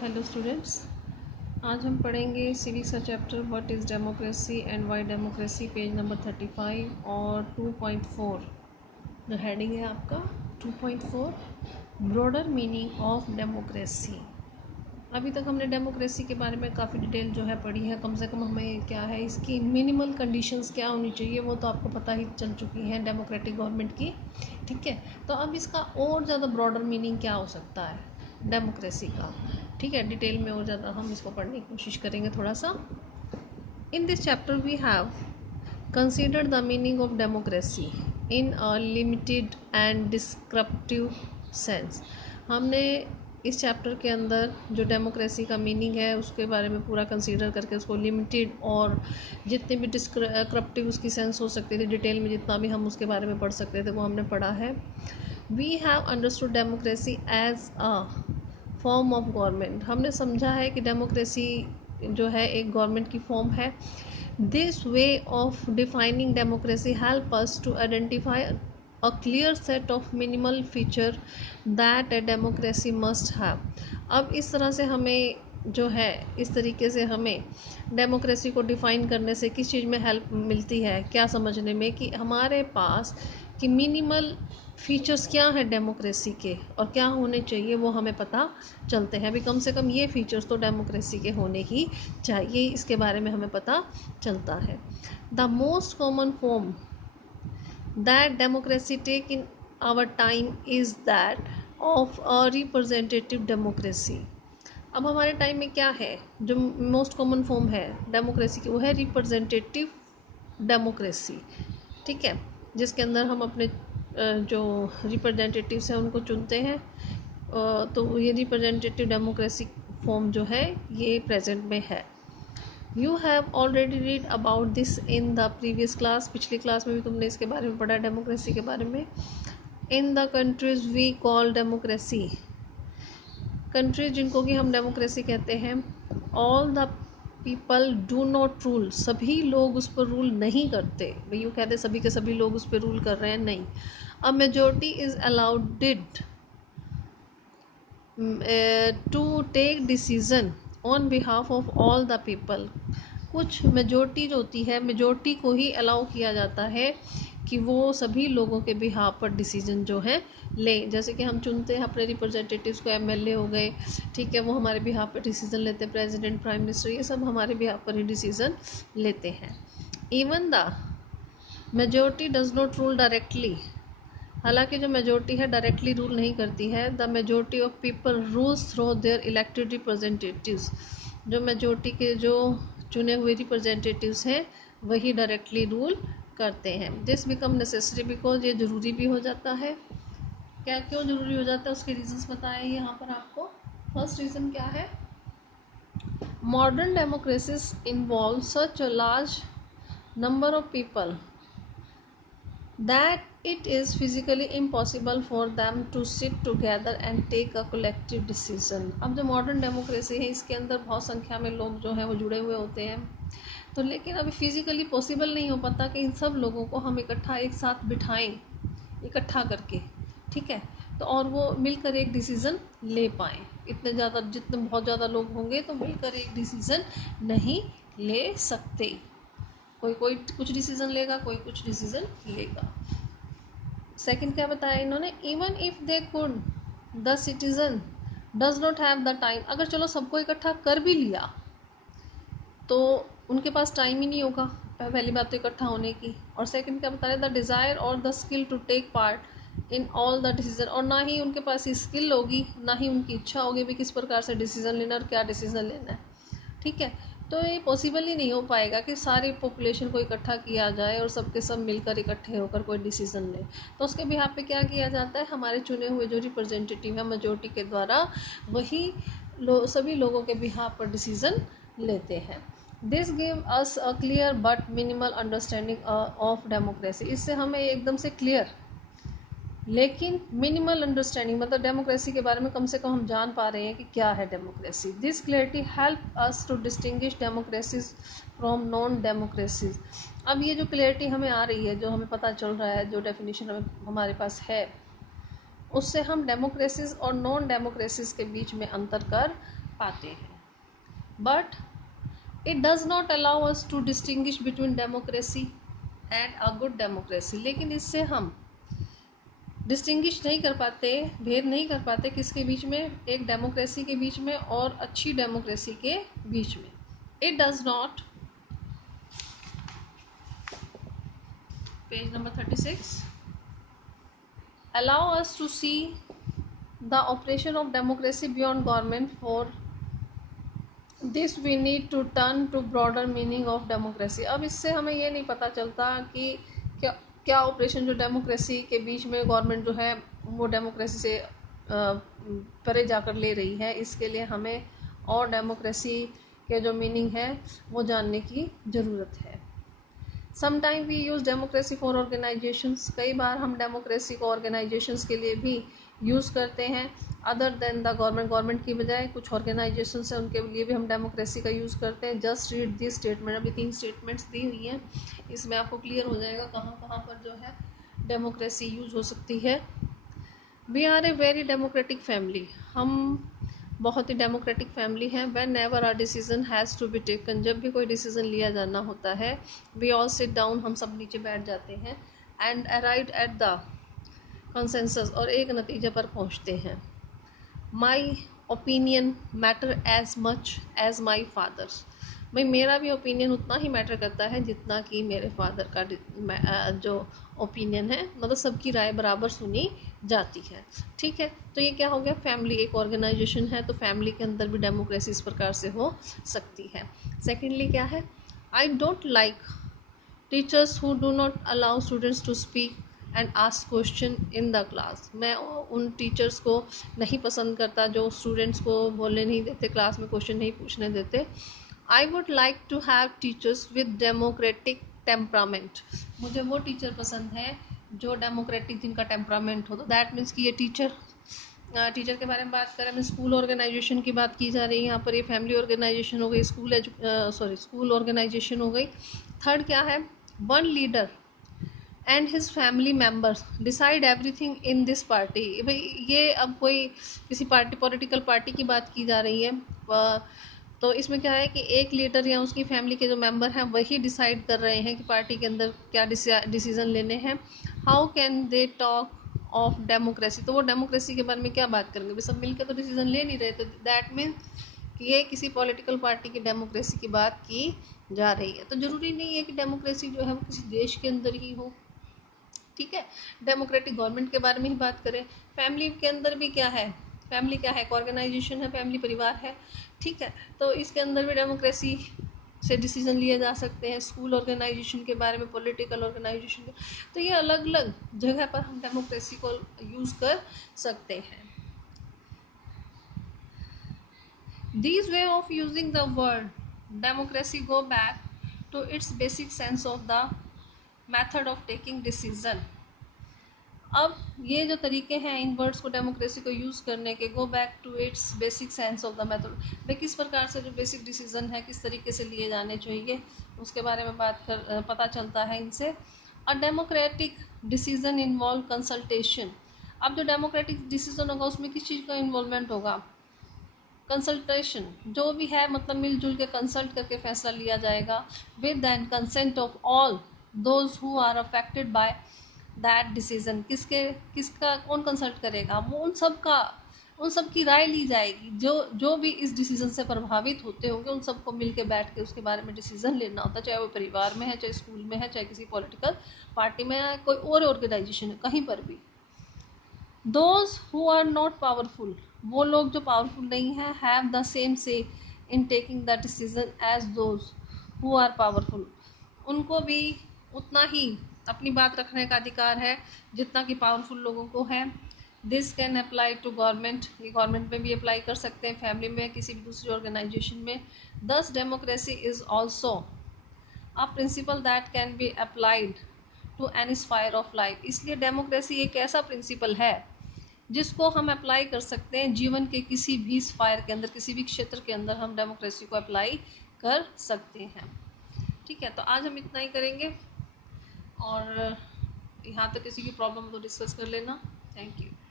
Hello students, आज हम पढ़ेंगे सिविक्स का chapter what is democracy and why democracy, page number 35 और 2.4 जो हेडिंग है आपका 2.4 ब्रॉडर मीनिंग ऑफ डेमोक्रेसी। अभी तक हमने डेमोक्रेसी के बारे में काफ़ी डिटेल जो है पढ़ी है। कम से कम हमें क्या है, इसकी मिनिमल कंडीशंस क्या होनी चाहिए वो तो आपको पता ही चल चुकी हैं डेमोक्रेटिक गवर्नमेंट की। ठीक है, तो अब इसका और ज़्यादा ब्रॉडर मीनिंग क्या हो सकता है डेमोक्रेसी का। ठीक है, डिटेल में और ज़्यादा हम इसको पढ़ने की कोशिश करेंगे थोड़ा सा। In this chapter we have considered the meaning of democracy in a limited and descriptive sense. हमने इस चैप्टर के अंदर जो डेमोक्रेसी का मीनिंग है उसके बारे में पूरा कंसीडर करके उसको लिमिटेड और जितने भी डिस्क्रिप्टिव उसकी सेंस हो सकती थी, डिटेल में जितना भी हम उसके बारे में पढ़ सकते थे वो हमने पढ़ा है। We have understood democracy as a form of government. हमने समझा है कि डेमोक्रेसी जो है एक गवर्नमेंट की फॉर्म है। This way of defining democracy help us to identify a clear set of minimal feature that a democracy must have। अब इस तरह से हमें जो है, इस तरीके से हमें डेमोक्रेसी को डिफ़ाइन करने से किस चीज़ में हेल्प मिलती है, क्या समझने में कि हमारे पास कि मिनिमल फीचर्स क्या है डेमोक्रेसी के और क्या होने चाहिए वो हमें पता चलते हैं। अभी कम से कम ये फीचर्स तो डेमोक्रेसी के होने ही चाहिए, इसके बारे में हमें पता चलता है। The most common form that democracy take in our time is that of a representative democracy। अब हमारे टाइम में क्या है जो मोस्ट कॉमन फॉर्म है डेमोक्रेसी की, वो है रिप्रेजेंटेटिव डेमोक्रेसी। ठीक है, जिसके अंदर हम अपने जो रिप्रेजेंटेटिव्स हैं उनको चुनते हैं। तो ये रिप्रेजेंटेटिव डेमोक्रेसी फॉर्म जो है ये प्रेजेंट में है। You have already read about this in the previous class. पिछली क्लास में भी तुमने इसके बारे में पढ़ा, डेमोक्रेसी के बारे में। In the countries we call democracy, countries जिनको कि हम डेमोक्रेसी कहते हैं, all the people do not rule, सभी लोग उस पर रूल नहीं करते। भाई यूँ कहते सभी के सभी लोग उस पर रूल कर रहे हैं, नहीं। A majority is allowed to take decision on behalf of all the people. कुछ मेजोरिटी जो होती है, मेजोरिटी को ही अलाउ किया जाता है कि वो सभी लोगों के बिहाफ पर डिसीजन जो है ले। जैसे कि हम चुनते हैं अपने रिप्रेजेंटेटिव्स को, एमएलए हो गए, ठीक है, वो हमारे बिहाफ पर डिसीजन लेते हैं। प्रेसिडेंट, प्राइम मिनिस्टर, ये सब हमारे बिहाफ पर ही डिसीजन लेते हैं। Even the majority does not rule directly, हालांकि जो मेजोरिटी है डायरेक्टली रूल नहीं करती है। The majority of people rules through their elected representatives, जो मेजोरिटी के जो चुने हुए रिप्रेजेंटेटिव्स हैं वही डायरेक्टली रूल करते हैं। दिस बिकम नेसेसरी बिकॉज ये ज़रूरी भी हो जाता है। क्या क्यों ज़रूरी हो जाता है उसके रीजंस बताए यहाँ पर आपको। फर्स्ट रीज़न क्या है, modern democracies involve such a large number of people that it is physically impossible for them to sit together and take a collective decision। अब जो मॉडर्न डेमोक्रेसी है इसके अंदर बहुत संख्या में लोग जो हैं वो जुड़े हुए होते हैं, तो लेकिन अभी फिजिकली पॉसिबल नहीं हो पाता कि इन सब लोगों को हम इकट्ठा एक साथ बिठाएं, इकट्ठा करके, ठीक है, तो और वो मिलकर एक डिसीज़न ले पाएँ। इतने ज़्यादा, जितने बहुत ज़्यादा लोग होंगे तो मिलकर एक डिसीज़न नहीं ले सकते। कोई कोई कुछ डिसीजन लेगा, कोई कुछ डिसीजन लेगा। सेकंड क्या बताया इन्होंने, even if they could the citizen does not have the time. अगर चलो सबको इकट्ठा कर भी लिया तो उनके पास टाइम ही नहीं होगा, पहली बात तो इकट्ठा होने की। और सेकंड क्या बता रहे, द डिज़ायर और the skill to take part in all the decision, और ना ही उनके पास स्किल होगी, ना ही उनकी इच्छा होगी भी किस प्रकार से डिसीजन लेना और क्या डिसीजन लेना है। ठीक है, तो ये पॉसिबल ही नहीं हो पाएगा कि सारी पॉपुलेशन को इकट्ठा किया जाए और सबके सब मिलकर इकट्ठे होकर कोई डिसीजन ले। तो उसके बिहाफ पे क्या किया जाता है, हमारे चुने हुए जो रिप्रेजेंटेटिव है मेजोरिटी के द्वारा वही सभी लोगों के बिहाफ पर डिसीजन लेते हैं। This give us a clear but minimal understanding of democracy. इससे हमें एकदम से क्लियर लेकिन मिनिमल अंडरस्टैंडिंग, मतलब डेमोक्रेसी के बारे में कम से कम हम जान पा रहे हैं कि क्या है democracy. This clarity help us to distinguish democracies from non democracies. अब ये जो क्लियरिटी हमें आ रही है, जो हमें पता चल रहा है, जो डेफिनेशन हमारे पास है, उससे हम डेमोक्रेसीज और नॉन डेमोक्रेसीज के बीच में अंतर कर पाते हैं। But it does not allow us to distinguish between democracy and a good democracy. लेकिन इससे हम डिस्टिंग्विश नहीं कर पाते, भेद नहीं कर पाते किसके बीच में, एक डेमोक्रेसी के बीच में और अच्छी डेमोक्रेसी के बीच में। It does not, page number 36, allow us to see the operation of democracy beyond government. For this we need to turn to broader meaning of democracy। अब इससे हमें ये नहीं पता चलता कि क्या क्या ऑपरेशन जो डेमोक्रेसी के बीच में गवर्नमेंट जो है वो डेमोक्रेसी से परे जाकर ले रही है। इसके लिए हमें और डेमोक्रेसी के जो मीनिंग है वो जानने की ज़रूरत है। Sometime we use democracy for organisations, कई बार हम डेमोक्रेसी को ऑर्गेनाइजेशंस के लिए भी यूज़ करते हैं। Other than the government, government की बजाय कुछ ऑर्गेनाइजेशंस हैं उनके लिए भी हम डेमोक्रेसी का यूज़ करते हैं। जस्ट रीड दिस स्टेटमेंट, अभी 3 स्टेटमेंट्स दी हुई हैं, इसमें आपको क्लियर हो जाएगा कहाँ कहाँ पर जो है डेमोक्रेसी यूज़ हो सकती है। We are a very democratic family, हम बहुत ही डेमोक्रेटिक फैमिली है। Whenever our decision has to be taken, जब भी कोई डिसीजन लिया जाना होता है, वी ऑल सिट डाउन, हम सब नीचे बैठ जाते हैं, and arrive at the consensus, और एक नतीजे पर पहुंचते हैं। My opinion matter as much as my father's, भाई मेरा भी ओपिनियन उतना ही मैटर करता है जितना कि मेरे फादर का जो ओपिनियन है, मतलब सबकी राय बराबर सुनी जाती है। ठीक है, तो ये क्या हो गया, फैमिली एक ऑर्गेनाइजेशन है, तो फैमिली के अंदर भी डेमोक्रेसी इस प्रकार से हो सकती है। सेकेंडली क्या है, I don't like teachers who do not allow students to speak and ask question in the class, मैं उन टीचर्स को नहीं पसंद करता जो स्टूडेंट्स को बोलने नहीं देते, क्लास में क्वेश्चन नहीं पूछने देते। I would like to have teachers with democratic temperament, मुझे वो टीचर पसंद है जो डेमोक्रेटिक जिनका टेम्परामेंट हो। तो दैट मीन्स कि ये टीचर के बारे में बात करें, मैं स्कूल ऑर्गेनाइजेशन की बात की जा रही है यहाँ पर। ये फैमिली ऑर्गेनाइजेशन हो गई, स्कूल ऑर्गेनाइजेशन हो गई। थर्ड क्या है, one leader and his family members decide everything in this party. भाई ये अब कोई किसी पार्टी, पॉलिटिकल पार्टी की बात की जा रही है, तो इसमें क्या है कि एक लीडर या उसकी फैमिली के जो मेंबर हैं वही डिसाइड कर रहे हैं कि पार्टी के अंदर क्या डिसीजन लेने हैं। How can they talk of democracy, तो वो डेमोक्रेसी के बारे में क्या बात करेंगे, वे सब मिलकर तो डिसीजन ले नहीं रहे, तो दैट मीन कि ये किसी पॉलिटिकल पार्टी की डेमोक्रेसी की बात की जा रही है। तो ज़रूरी नहीं है कि डेमोक्रेसी जो है वो किसी देश के अंदर ही हो। ठीक है, डेमोक्रेटिक गवर्नमेंट के बारे में ही बात करें, फैमिली के अंदर भी क्या है, फैमिली क्या है, एक ऑर्गेनाइजेशन है, फैमिली परिवार है। ठीक है, तो इसके अंदर भी डेमोक्रेसी से डिसीजन लिए जा सकते हैं, स्कूल ऑर्गेनाइजेशन के बारे में, पॉलिटिकल ऑर्गेनाइजेशन के, तो ये अलग अलग जगह पर हम डेमोक्रेसी को यूज़ कर सकते हैं। These way of using the word democracy go back to its basic sense of the method of taking decision। अब ये जो तरीके हैं इन वर्ड्स को, डेमोक्रेसी को यूज़ करने के, go back to its basic sense of the method, वे किस प्रकार से जो बेसिक डिसीजन है किस तरीके से लिए जाने चाहिए उसके बारे में पता चलता है इनसे। A democratic decision involve consultation, अब जो डेमोक्रेटिक डिसीजन होगा उसमें किस चीज़ का इन्वॉल्वमेंट होगा, कंसल्टेशन, जो भी है मतलब मिलजुल के कंसल्ट करके फैसला लिया जाएगा। With and consent of all those who are affected by that decision, किसका कौन कंसल्ट करेगा, वो उन सब की राय ली जाएगी, जो भी इस डिसीजन से प्रभावित होते होंगे उन सबको मिल के बैठ के उसके बारे में डिसीजन लेना होता है, चाहे वो परिवार में है, चाहे स्कूल में है, चाहे किसी पॉलिटिकल पार्टी में है, कोई और ऑर्गेनाइजेशन है, कहीं पर भी। Those who are not powerful, वो लोग जो पावरफुल नहीं हैं, have the same say in taking the decision as those who are powerful, उनको भी उतना ही अपनी बात रखने का अधिकार है जितना कि पावरफुल लोगों को है। This can apply to government, ये गवर्नमेंट में भी अप्लाई कर सकते हैं, फैमिली में, किसी भी दूसरी ऑर्गेनाइजेशन में। This democracy is also a principle that can be applied to any sphere of life, इसलिए डेमोक्रेसी एक ऐसा प्रिंसिपल है जिसको हम अप्लाई कर सकते हैं जीवन के किसी भी स्फायर के अंदर, किसी भी क्षेत्र के अंदर हम डेमोक्रेसी को अप्लाई कर सकते हैं। ठीक है, तो आज हम इतना ही करेंगे, और यहाँ तक किसी की प्रॉब्लम तो डिस्कस कर लेना। Thank you.